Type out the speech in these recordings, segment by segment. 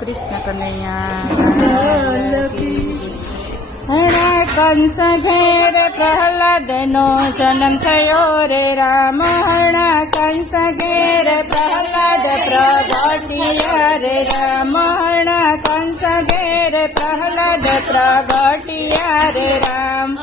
કૃષ્ણ કનૈયા હણા કંસ ઘેર પ્રહલાદ નો જન્મ થયો રે રામ હણા કંસ ઘેર પ્રહલાદ પ્રગટ્યા રે રામ હણા કંસ ઘેર પ્રહલાદ પ્રગટ્યા રે રામ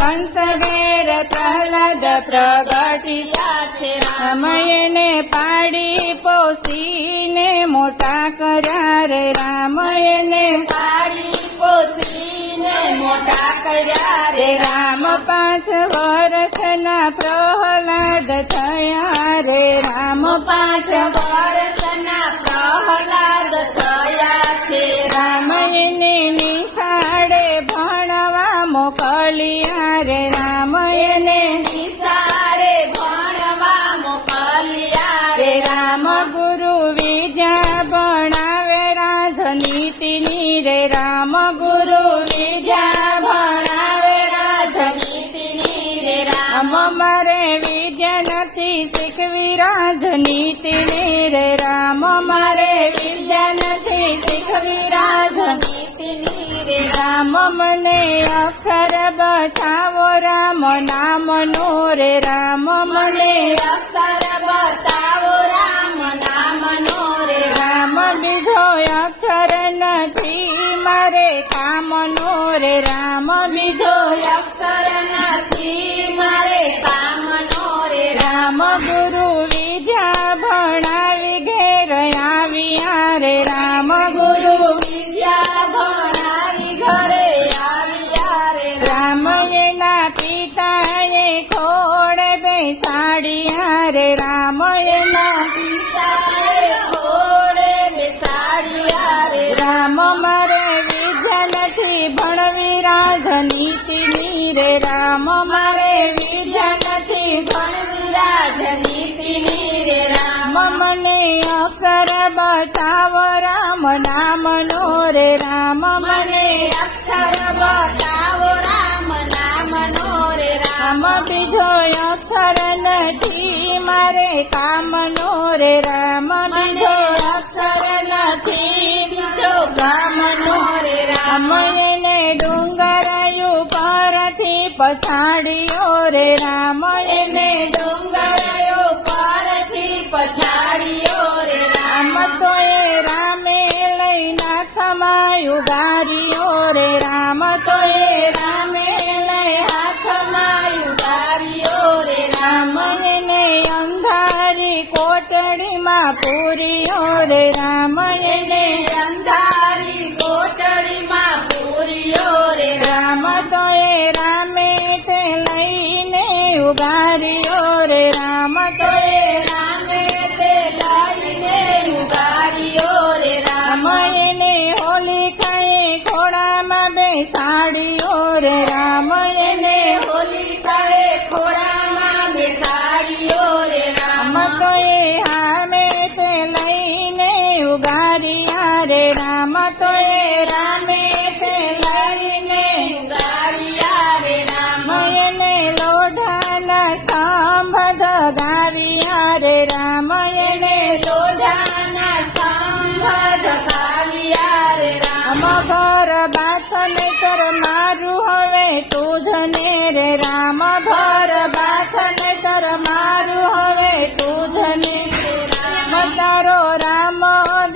કંસ ઘેર પ્રહલાદ પ્રગટ્યા છે રામ એને પાડી પોસીને મોટા કર્યા રે રામ એને પાડી પોસીને મોટા કર્યા રે રામ 5 વર્ષના પ્રહલાદ થયા રે રામ 5 વર્ષના પ્રહલાદ થયા છે રામ એને નિશાળે ભણવા મોકલ્યા રે રામ એને નિશાળે ભણવા મોકલ્યા રે રામ ગુરુ વિદ્યા ભણાવે રાજનીતિની રે રામ ગુરુ વિદ્યા ભણાવે રાજનીતિની રે રામ મારે વિદ્યા નથી શીખવી રાજનીતિની રે રામ મારે વિદ્યા નથી શીખવી રાજનીતિની રે રામ મને અક્ષર બતાવો રામ નામનો રે રામ મને અક્ષર બતાવો રામ નામનો રે રામ બીજો અક્ષર નથી મારે કામનો રે રામ બીજો અક્ષર નથી મારે કામનો રે રામ ગુરુ વિદ્યા ભણાવી ઘેર આવ્યા રે રામ ગુરુ વિદ્યા ભણાવી ઘરે આવ્યા રે રામ એના પિતાએ ખોડે બેસાડ્યા રે રામ એના પિતાએ ખોડે બેસાડ્યા રે રામ મારે વિદ્યા નથી ભણવી રાજનીતિની રે રામ મારે વિદ્યા નથી ભણવી રાજનીતિની રે રામ મને અક્ષર બતાવો રામ નામનો રે રામ મને અક્ષર બતાવો રામ નામનો રે રામ બીજો અક્ષર નથી મારે કામનો રે રામ બીજો અક્ષર નથી બીજો કામનો રે રામ એને ડુંગરાયુ પરથી પછાડ્યો રે રામ એને ડુંગરાયુ પરથી પછાડ્યો રે રામ તો એ રામે લઈ નાથમાં ઉગાર્યો રે રામ તો એ રામે લઈ હાથમાં ઉગાર્યો રે રામ એને અંધારી કોટડીમાં પૂર્યો રે રામ એને અંધારી કોટડીમાં પૂર્યો રે રામ તો એ રામે તે લઈને ઉગાર્યો રે રામ તો એ રામે તે લઈને ઉગાર્યો રે રામ એને હોલિકાએ ખોળામાં બેસાડ્યો રે રામ એને હોલિકાએ ખોળામાં બેસાડ્યો રે રામ તો એ હામે તે લઈને ઉગાર્યા રે રામ તો એ રામે તે લઈને ઉગાર્યા રે રામ એને લોઢાના સંબંધ ગાવ્યા રે રામ એને લોઢાના સંબંધ ગાવ્યા રે રામ ઘર બાથ નહીતર મારું હવે તુજને રે રામ ઘર બાથ નહીતર મારું હવે તુજને રે રામ તારો રામ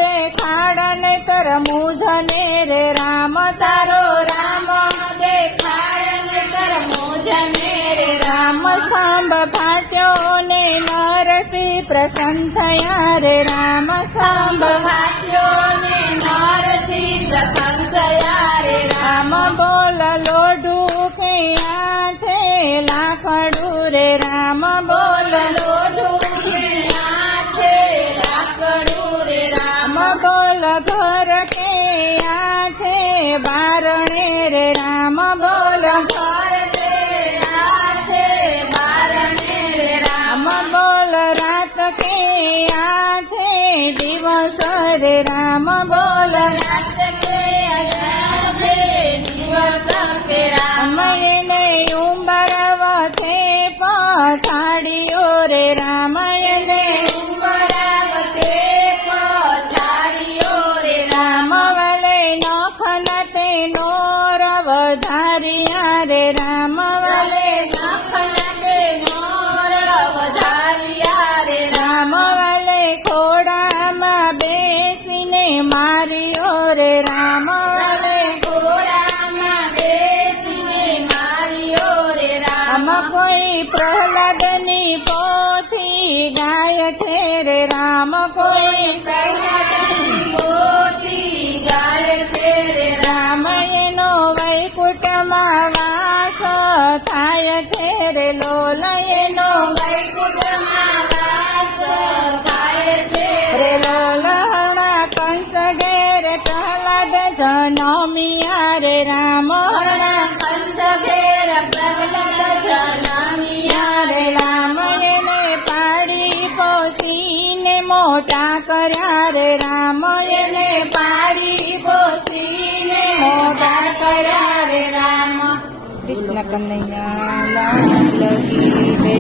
દેખાડ નહીતર મુજને રે રામ તારો રામ દેખાડ નહીતર મુજને રે રામ સાંભ ફાટ્યો ને નરસિંહ પ્રસન્ન થયા રે રામ સાંભ ફાટ્યો ને નરસિંહ પ્રસન્ન થયા રે રામ બોલ લોઢું કે આ છે લાકડું રે રામ બોલ લોઢું કે આ છે લાકડું રે રામ બોલ ઘર કે આ છે બારણે રે રામ બોલ ઘર કે આ છે બારણે રે રામ બોલ રાત કે આ છે દિવસ રે રામ બોલ રાત કે આ છે દિવસ કે રામ એને ઉંબરવ છે પછાડ્યો રે રામ એને ઉંબરવ છે પછાડ્યો રે રે લોલ એનો વૈકુંઠમાં વાસ થાય છે રે લોલ હરણા કંસ ઘેર પ્રહલાદ જનમિયા રે રામ હરણા કંસ ઘેર પ્રહલાદ જનમિયા રે રામ એને પાડી પોસીને મોટા કર્યા રે રામ એને પાડી પોસીને મોટા કર્યા રે રામ કૃષ્ણ કનૈયા લાલ કી જય.